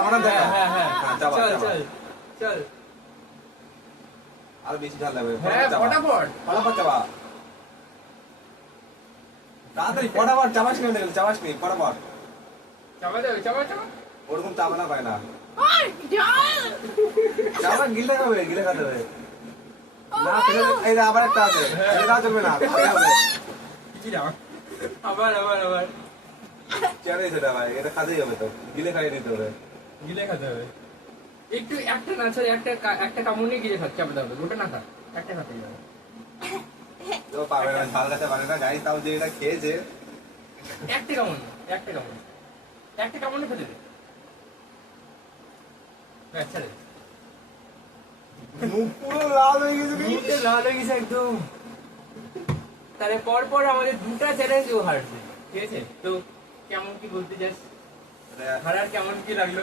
চাবানা দেখা। হ্যাঁ হ্যাঁ চাবা, চল চাবা। চল চল আর বেশি ঝাল লাগবে। হ্যাঁ ফটাফট ফটাফট চাবা। তাড়াতাড়ি ফটাফট চাবাস নি, চাবাস নি, ফটাফট। চাপা যাবে চাপা চাপা ওরকম চাবানা পায় না। আর জল চাবা গিলে খাবে, গিলে খাতে হবে। না ফেলে দে, এই যে আবার একটা আছে। ফেলে দেওয়া চলবে না, খাতে হবে। কি না আবার আবার আবার চলে সেটা ভাই, এটা খাতেই হবে তো। গিলে খাইয়ে নিতে হবে। গিলে খেতে হবে একটু একটা না সরি একটা কামড় নিয়ে গিলে খাচ্ছে চাপা যাবে ওটা না খা একটা খাতে যাবে তো পাবে না, ঝাল খেতে পারে না গাইস, তাও যে এটা খেয়েছে। একটা কামড় না একটা কামড় একটা কামড় নিয়ে খেতে দে আচ্ছা রে মুখ পুরো লাল হয়ে গেছে রে। মুখে লাল হয়ে গেছে একদম তাহলে পর পর আমাদের দুটা চ্যালেঞ্জ ও হারছে ঠিক আছে তো কেমন কি বলতে চাস হারার কেমন কি লাগলো